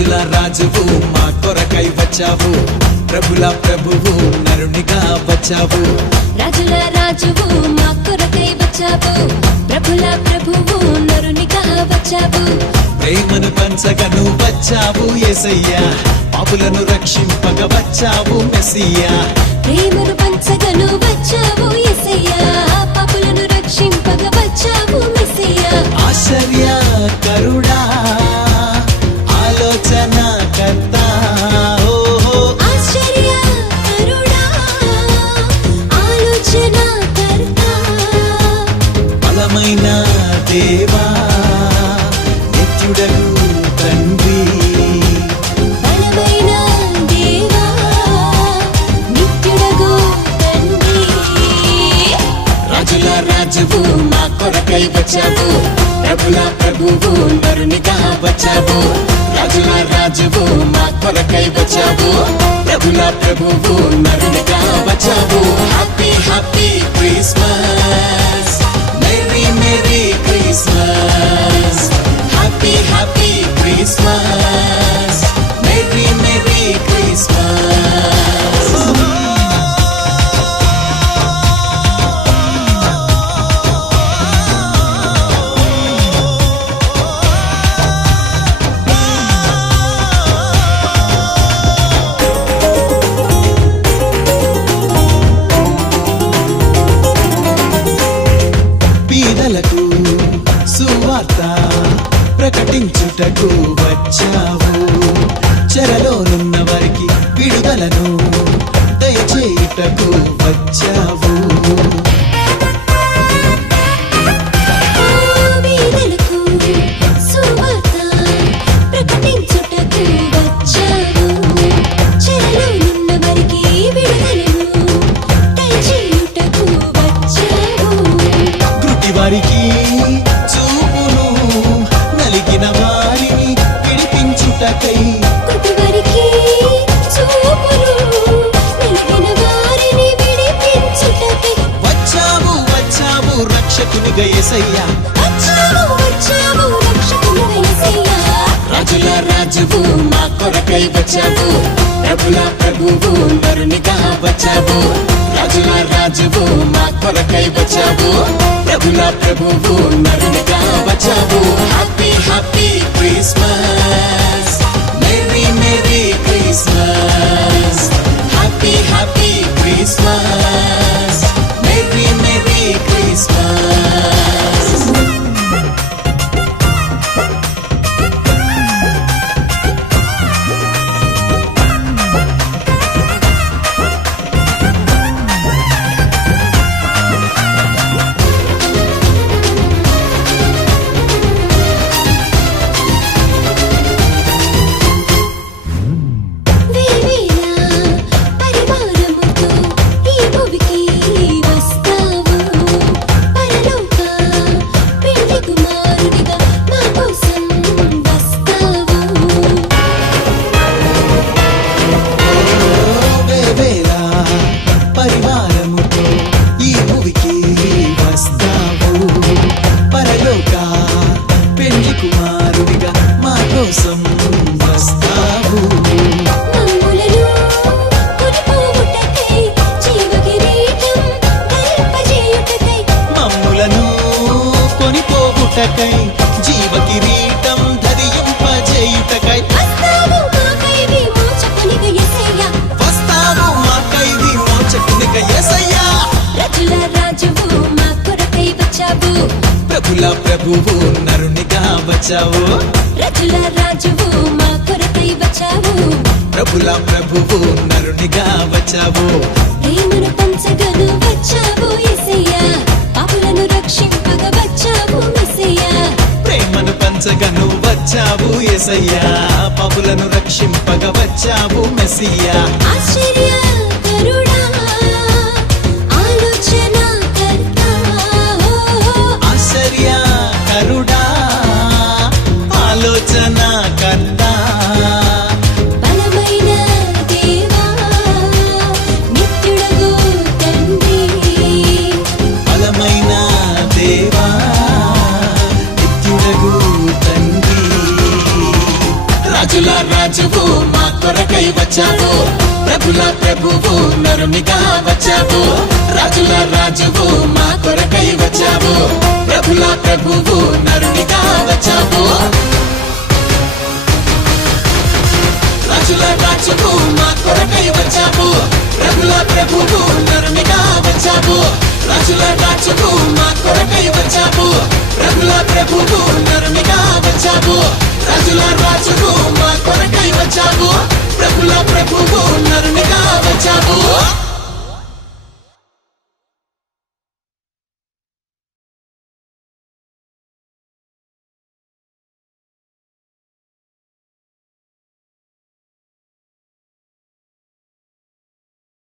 రాజుల రాజువు మా కొరకై వచ్చావు, ప్రభుల ప్రభువు నరునిగా వచ్చావు. రాజుల రాజువు మా కొరకై వచ్చావు, ప్రభుల ప్రభువు నరునిగా వచ్చావు. ప్రేమను పంచగను వచ్చావు యేసయ్యా, పాపులను రక్షింపగ వచ్చావు మెస్సియా. ప్రేమను పంచగను వచ్చావు యేసయ్యా, పాపులను రక్షింపగ వచ్చావు మెస్సియా. ఆశ్చర్యకరుడా ఆలోచన కర్త, ఆశ్చర్యకరుడా ఆలోచన కర్త, బలమైన దేవా నిత్యుడగు తండ్రి. బలమైన దేవా నిత్యుడగు తండ్రి. రాజుల రాజువు మా కొరకై వచ్చావు, ప్రభుల ప్రభువు నరునిగా వచ్చావు. రాజుల రాజువు మా కొరకై వచ్చావు, ప్రభుల ప్రభువు నరునిగా వచ్చావు. Happy happy Christmas, merry merry Christmas. Happy happy Christmas, merry merry Christmas. పీదలకు సువార్త ప్రకటించుటకు వచ్చావు, చెరలోనున్న వారికి విడుదలను దయచేయుటకు వచ్చావు. బీదలకు సువార్త ప్రకటించుటకు వచ్చావు, చెరలోనున్న వారికి విడుదలను దయచేయుటకు వచ్చావు. గుడ్డి వారికి చూపును, నలిగిన వారిని విడిపించుటకై, గుడ్డివారికి చూపును, నలిగిన వారిని విడిపించుటకై వచ్చావు వచ్చావు రక్షకునిగా యేసయ్యా. వచ్చావు వచ్చావు రక్షకునిగా యేసయ్యా. రాజుల రాజువు మా కొరకై వచ్చావు, ప్రభుల ప్రభువు నరునిగా వచ్చావు. రాజుల రాజువు మా కొరకై వచ్చావు, ప్రభుల ప్రభువు నరునిగా వచ్చావు. Happy happy Christmas, merry merry Christmas. Happy happy Christmas, merry merry Christmas. వేవేల పరివారముతో ఈ భూమికి వస్తావు, పరలోక పెళ్లి కుమారుడిగా మా కోసం వస్తావు. వేవేల పరివారముతో ఈ భూమికి వస్తావు, పరలోక పెళ్లి కుమారుడిగా మా కోసం వస్తావు. మమ్ములను కొనిపోవుటకై జీవకిరీటం ధరింపజేయుటకై, మమ్ములను కొనిపోవుటకై జీవ కిరీటం ధరింపజేయుటకై వస్తావు మాకై విమోచకునిగా యేసయ్యా. వస్తావు మాకై విమోచకునిగా యేసయ్యా. రాజుల రాజువు మా కొరకై వచ్చావు, ప్రభుల ప్రభువు నరునిగా వచ్చావు. రాజుల రాజువు మా కొరకై వచ్చావు. ప్రభుల ప్రభువు నరునిగా వచ్చావు. ప్రేమను పంచగను వచ్చావు యేసయ్యా, పాపులను రక్షింపగ వచ్చావు మెస్సియా. ప్రేమను పంచగను వచ్చావు యేసయ్యా, పాపులను రక్షింపగ వచ్చావు మెస్సియా. ఆశ్చర్యకరుడా ఆలోచన కర్త, ఆశ్చర్యకరుడా ఆలోచన కర్త, బలమైన దేవా నిత్యుడగు తండ్రి. బలమైన దేవా నిత్యుడగు తండ్రి. రాజుల రాజువు మా కొరకై వచ్చావు ప్రభుల ప్రభువు నరునిగా వచ్చావు రాజుల రాజువు మా కొరకై వచ్చావు ప్రభుల ప్రభువు నరునిగా వచ్చావు రాజుల రాజువు మా కొరకై వచ్చావు ప్రభుల ప్రభువు నరునిగా వచ్చావు రాజుల రాజువు మా కొరకై వచ్చావు ప్రభుల ప్రభువు నరునిగా వచ్చావు రాజుల రాజువు మా